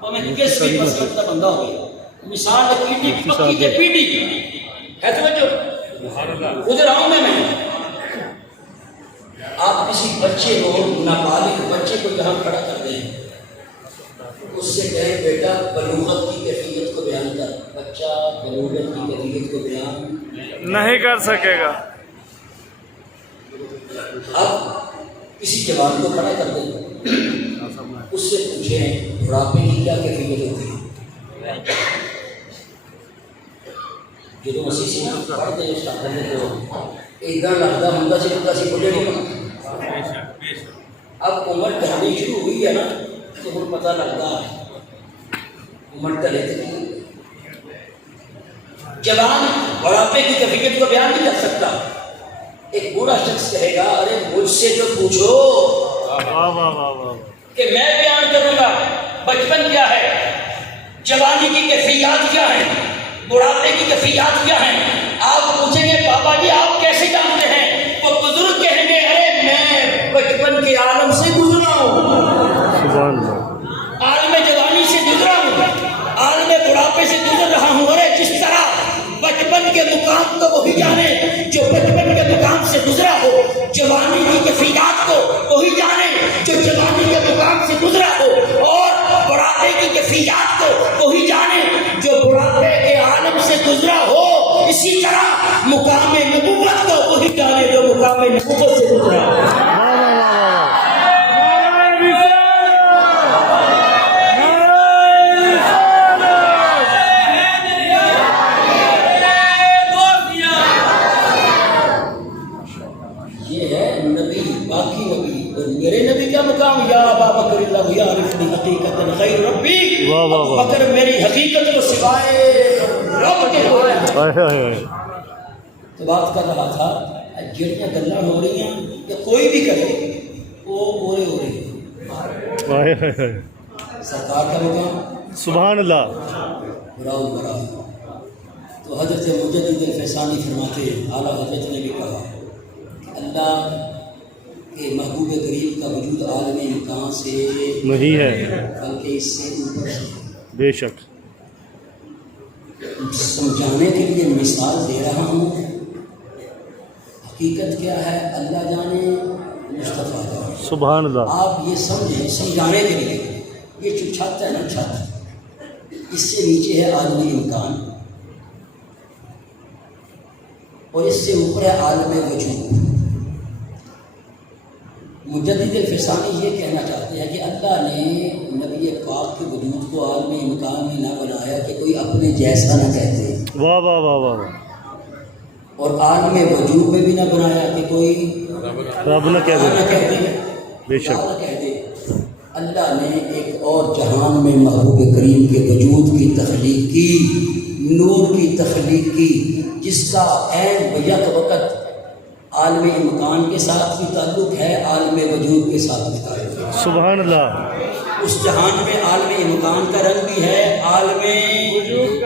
اور میں کس بھی مسلک کا بندہ ہو گیا. مثال پیڑھی پکی کے پیڑھی ہے توجہ ادھر آؤں میں آپ کسی بچے کو نابالغ بچے کو یہاں کھڑا کر دیں اس سے کہیں بیٹا بلوغت کی کیفیت کو بیان کر. بچہ بلوغت کی کیفیت کو بیان نہیں کر سکے گا. اب کسی جوان کو کھڑا کر دیں اس سے پوچھیں بڑھاپے کی کیا کیفیت ہوتی ہے. جو مسیح سے پڑھتے ہیں اسٹارٹ کرنے کو ایک دن لگتا ہوں سے پتا سی بڑھے نہیں. اب عمر ٹھہرنی شروع ہوئی ہے نا تو ہمیں پتہ لگتا ہے عمر ٹھہرے تھے. جوان بڑھاپے کی کیفیت کو بیان نہیں کر سکتا. ایک بوڑھا شخص کہے گا ارے مجھ سے جو پوچھو کہ میں بیان کروں گا بچپن کیا ہے جوانی کی کیفیات کیا ہیں بڑھاپے کی کیفیات کیا ہیں. آپ پوچھیں گے بابا جی آپ کیسے جانتے ہیں وہ بزرگ کہیں گے ارے میں بچپن کے عالم سے گزرا ہوں عالم جوانی سے گزرا ہوں عالم بڑھاپے سے گزر رہا ہوں. ارے جس طرح بچپن کے مقام کو وہی جانے جو بچپن کے مقام سے گزرا ہو جوانی کی کیفیات کو وہی جانے جو جوانی کے مقام سے گزرا ہو اور بڑھاپے کی کیفیات کو وہی جانے جو بڑھاپے کے عالم سے گزرا ہو. اسی طرح مقام نبوت کو وہی جانے جو مقام نبوت سے گزرا ہو. یا ابا بکر اللہ یعرفنی حقیقت غیر ربی، واہ واہ ابو واہ، بکر میری حقیقت کو سوائے رب کے ہو رہا ہے۔ ہائے ہائے ہائے، تو بات کر رہا تھا جڑیاں گلاں ہو رہی ہیں کہ کوئی بھی کرے وہ اورے ہو رہی ہے۔ ہائے ہائے ہائے، سرکار کا مقام سبحان اللہ، برا برا۔ تو حضرت مجدد الفیسانی فرماتے ہیں، اعلیٰ حضرت نے بھی کہا کہ اللہ کہ محبوب کریم کا وجود عالم امکان سے نہیں ہے، بلکہ اس سے اوپر ہے۔ بے شک، سمجھانے کے لیے مثال دے رہا ہوں، حقیقت کیا ہے اللہ جانے مصطفیٰ جانے۔ سبحان اللہ، آپ یہ سمجھیں سمجھانے کے لیے، یہ جو چھت ہے نا چھت، اس سے نیچے ہے عالم امکان اور اس سے اوپر ہے عالم وجود۔ مجدد الفسانی یہ کہنا چاہتے ہیں کہ اللہ نے نبی پاک کے وجود کو عالم امکان میں نہ بنایا کہ کوئی اپنے جیسا نہ کہتے، واہ واہ واہ واہ واہ، اور عالم وجود میں بھی نہ بنایا کہ کوئی رب نہ کہہ نہ دے، کہتے، بے شک، نہ کہہ دے۔ اللہ نے ایک اور جہان میں محبوب کریم کے وجود کی تخلیق کی، نور کی تخلیق کی، جس کا عین و یک وقت عالم امکان کے ساتھ بھی تعلق ہے، عالم وجود کے ساتھ بھی تعلق ہے۔ سبحان اللہ، اس جہان میں عالم امکان کا رنگ بھی ہے، عالم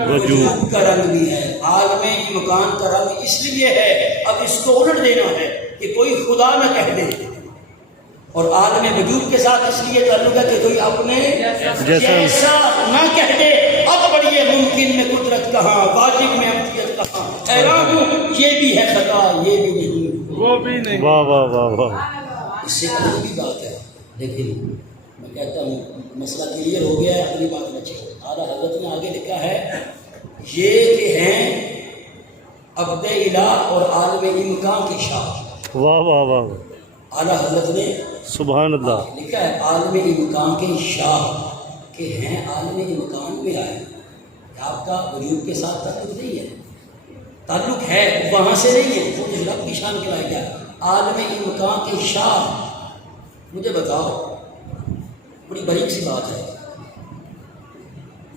وجود کا رنگ بھی ہے۔ عالم امکان کا رنگ اس لیے ہے، اب اس کو الٹ دینا ہے کہ کوئی خدا نہ کہہ دے، اور عالم وجود کے ساتھ اس لیے تعلق ہے کہ کوئی اپنے جیسا نہ کہہ دے۔ اب بڑھئے ممکن میں قدرت کہاں، واجب میں امتیت کہاں، حیران ہوں یہ بھی ہے خطا یہ بھی نہیں، وہ بھی نہیں، واہ واہ واہ واہ، اس سے کوئی بھی بات ہے۔ لیکن میں کہتا ہوں مسئلہ کلیئر ہو گیا ہے، اپنی بات بچے۔ اعلیٰ حضرت نے آگے لکھا ہے یہ کہ ہیں عبد الہ اور عالم امکان کی شاہ۔ واہ واہ واہ، اعلیٰ حضرت نے سبحان اللہ، لکھا ہے عالم امکان کے شاہ کہ ہیں عالم امکان میں آئے، آپ کا وجود کے ساتھ تعلق نہیں ہے، تعلق ہے وہاں سے نہیں ہے، وہ تو رب کی شان کے لائق ہے۔ عالم امکان کے شاہ، مجھے بتاؤ بڑی باریک سی بات ہے،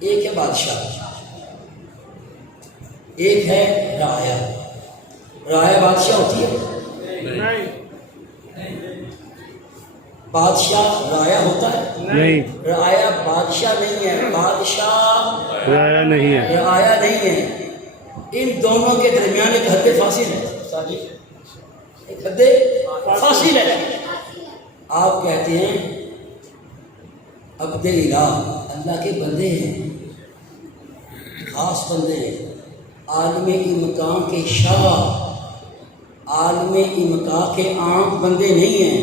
ایک ہے بادشاہ، ایک ہے رعایا۔ رعایا بادشاہ ہوتی ہے؟ بادشاہ رعایا ہوتا ہے؟ نہیں، رعایا بادشاہ نہیں ہے، بادشاہ رعایا نہیں ہے، رعایا نہیں ہے۔ ان دونوں کے درمیان ایک حد فاصل ہے، ایک حد فاصل ہے۔ آپ کہتے ہیں عبد الہ، اللہ کے بندے ہیں، خاص بندے ہیں، عالم امکان کے شاہ، عالم امکان کے عام بندے نہیں ہیں،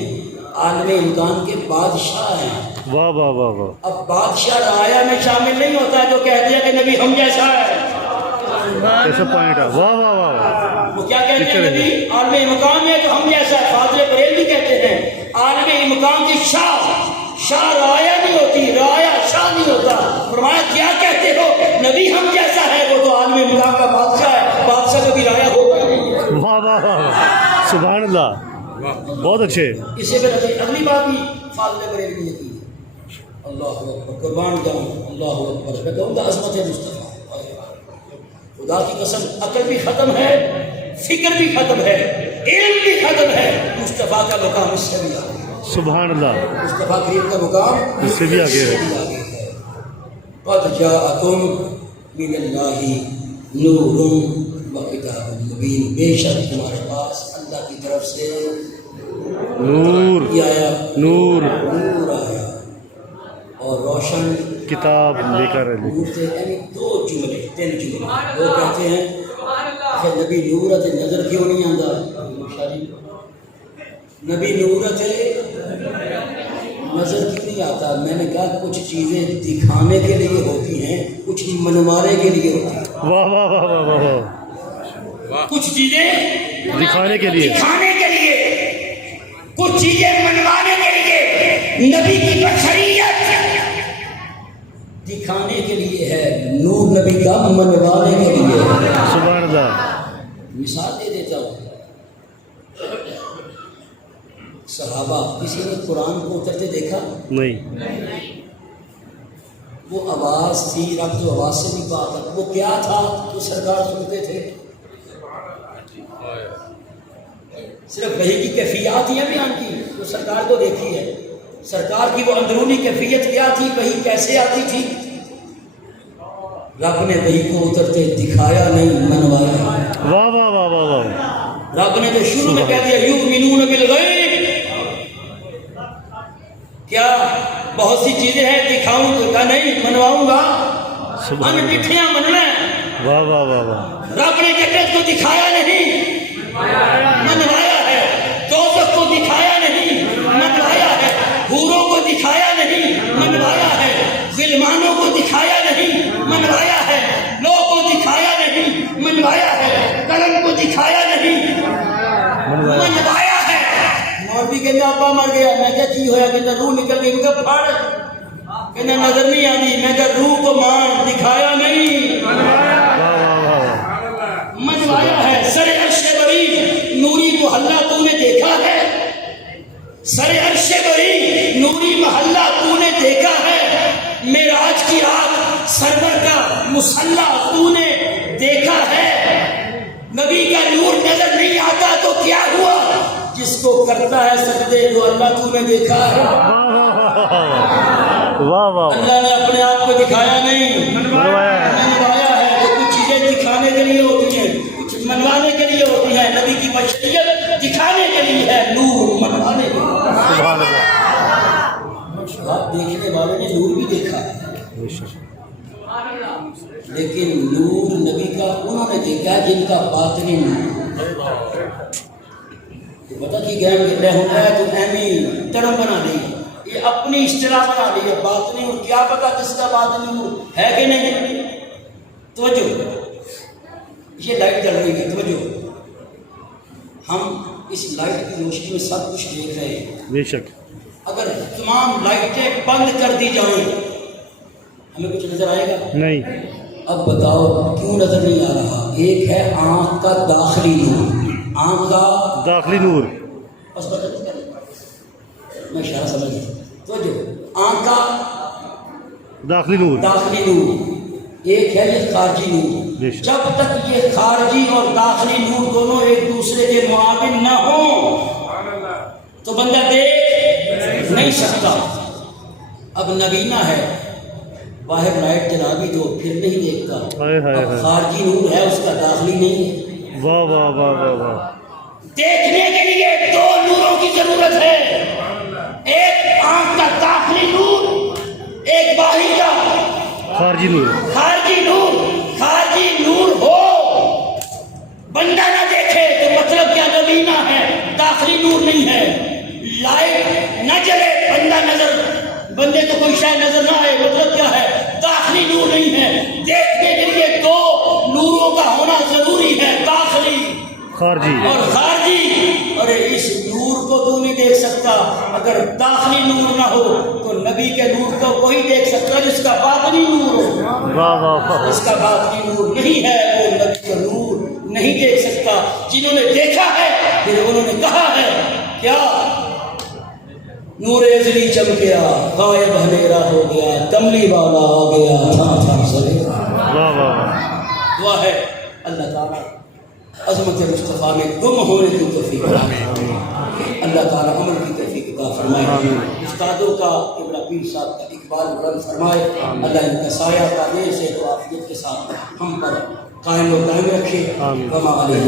عالم امکان کے بادشاہ ہیں۔ واہ واہ واہ واہ، اب بادشاہ رعایا میں شامل نہیں ہوتا ہے جو کہہ دیا کہ نبی ہم جیسا ہے، ایسا پوائنٹ ہے، واہ واہ واہ واہ، وہ کیا کہتے ہیں نبی عالم امکان میں تو ہم جیسا ہے، فاضل بریلوی کہتے ہیں عالم امکان کی شاہ، شاہ رعایا نہیں ہوتی، رعایا شاہ نہیں ہوتا۔ فرمایا کیا کہتے ہو نبی ہم جیسا ہے، وہ تو عالم امکان کا بادشاہ ہے، بادشاہ کبھی رعایا ہوتا نہیں ہے۔ واہ واہ واہ، سبحان اللہ، بہت اچھے، اسے پھر اگلی بات بھی فاضل بریلوی نے کی، اللہ اکبر، قربان جاؤں، اللہ اکبر، میں کہوں گا عظمت مصطفیٰ، خدا کی قسم عقل بھی ختم ہے، فکر بھی ختم ہے، علم بھی ختم ہے، مصطفیٰ کا مقام اس سے بھی آگے ہے، سبحان اللہ، مصطفیٰ کریم کا مقام اس سے بھی آگے ہے۔ ہے۔ قد جاءکم من اللہ نور و کتاب مبین، بے شک تمہارے پاس اللہ کی طرف سے نور، کیا آیا، نور، نور آیا اور روشن کتاب لے کر علی، نور سے یعنی دو جملے، تین جملے۔ وہ کہتے ہیں کہ نبی نور تے نظر کیوں نہیں آتا، نبی نور تے نظر کیوں نہیں آتا؟ میں نے کہا کچھ چیزیں دکھانے کے لیے ہوتی ہیں، کچھ منوانے کے لیے ہوتی ہیں۔ واہ واہ واہ واہ واہ واہ، کچھ چیزیں دکھانے کے لیے، دکھانے کے لیے، کچھ چیزیں منوانے کے لیے۔ نبی کی بشریت دکھانے کے لیے ہے، نور نبی کا منوانے کے لیے ہے۔ سبحان اللہ، مثال دے دیتا ہوں، صحابہ کسی نے قرآن کو اترتے دیکھا؟ نہیں. وہ آواز تھی، رب تو آواز سے بھی بات ہے. وہ کیا تھا تو سرکار سنتے تھے؟ صرف وحی کی کیفیات ہی ہیں بیان کی، تو سرکار کو دیکھی ہے. سرکار کی وہ اندرونی کیفیت کیا تھی، وحی کیسے آتی تھی؟ رب نے وحی کو اترتے دکھایا نہیں، منوایا. واہ واہ واہ واہ واہ. رب نے تو شروع میں کہہ دیا یؤمنون بالغیب. کیا بہت سی چیزیں ہیں دکھاؤں تو کہا نہیں، منواؤں گا. ہم چٹھیاں مننا ہے. واہ واہ واہ واہ. رب نے جنت کو دکھایا نہیں، منوایا ہے. دوزخ کو دکھایا نہیں، منوایا ہے. حوروں کو دکھایا نہیں، منوایا ہے. غلمانوں کو دکھایا نہیں، منوایا ہے. لو کو دکھایا نہیں، منوایا ہے. قلم کو دکھایا نہیں، منوایا ہے. مولوی کہتا ابا مر گیا. میں کیا چیز ہویا؟ کہتا روح نکل گئی. میں پھاڑ کہنا نظر نہیں آتی. میں کہ روح کو مان، دکھایا نہیں، منوایا ہے. سر عرش بری نوری محلہ تو نے دیکھا ہے؟ سر عرش بری نوری محلہ تو نے دیکھا ہے؟ معراج کی رات سرور کا مصلی تو نے دیکھا ہے؟ نبی کا نور نظر نہیں آتا تو کیا ہوا؟ جس کو کرتا ہے سجدے وہ اللہ تو نے دیکھا ہے. واہ واہ. اللہ نے اپنے آپ کو دکھایا نہیں، منوایا ہے. تو کچھ چیزیں دکھانے کے لیے ہوتی ہیں، کچھ منوانے کے لیے ہوتی ہیں. نبی کی بشریت دکھانے کے لیے ہے، نور منوانے کے لیے. سبحان اللہ. آپ دیکھنے والے نے نور بھی دیکھا ہے، لیکن نور نبی کا انہوں نے دیکھا جن کا باطنی نور. پتہ کی گیا کہ ہوں تو اہمی ٹرم بنا لی، یہ اپنی اصطلاح بنا لی ہے. باطنی نور کیا پتا کس کا باطنی نور ہے کہ نہیں؟ توجہ، یہ لائٹ جل رہی ہے، توجہ. ہم اس لائٹ کی روشنی میں سب کچھ دیکھ رہے ہیں. بے شک. اگر تمام لائٹیں بند کر دی جائیں ہمیں کچھ نظر آئے گا؟ نہیں. اب بتاؤ کیوں نظر نہیں آ رہا؟ ایک ہے آنکھ کا داخلی نور، آنکھ کا داخلی نور. بس میں اشارہ سمجھ گیا. تو جو آنکھ کا داخلی نور، داخلی نور ایک ہے یہ خارجی نور. جب تک یہ خارجی اور داخلی نور دونوں ایک دوسرے کے معاون نہ ہوں تو بندہ دیکھ نہیں سکتا. اب نبینا ہے، باہر لائٹ جلا بھی دو پھر نہیں دیکھتا. اب خارجی نور ہے، اس کا داخلی نہیں ہے. واہ واہ واہ واہ واہ. دیکھنے کے لیے دو نوروں کی ضرورت ہے، ایک آنکھ کا داخلی نور، ایک باہری کا خارجی نور. خارجی نور. خارجی نور ہو بندہ نہ دیکھے تو مطلب کیا؟ نبینا ہے، داخلی نور نہیں ہے. لائٹ نہ جلے بندے کو کوئی شاید نظر نہ آئے، مطلب کیا ہے؟ داخلی نور نہیں ہے. دیکھنے کے لیے دو نوروں کا ہونا ضروری ہے، داخلی خارجی اور خارجی. اور اس نور کو تو نہیں دیکھ سکتا اگر داخلی نور نہ ہو. تو نبی کے نور کو وہی دیکھ سکتا جس کا باطنی نور ہو. واہ واہ. جس کا باطنی نور نہیں ہے وہ نبی کا نور نہیں دیکھ سکتا. جنہوں نے دیکھا ہے پھر انہوں نے کہا ہے کیا؟ نور ازلی چمکیا، غائب اندھیرا ہو گیا، کملی والا آ گیا، تھم تھم سرے. واہ واہ. دعا ہے اللہ تعالیٰ عظمت مصطفیٰ میں گم ہونے کی توفیق عطا، اللہ تعالیٰ عمل کی توفیق عطا فرمائے. استادوں کا ابن پیر صاحب کا اقبال بلند فرمائے. اللہ ان کا سایہ تعمیر سے تو عافیت کے ساتھ ہم پر قائم و دائم رکھے. وما علیہ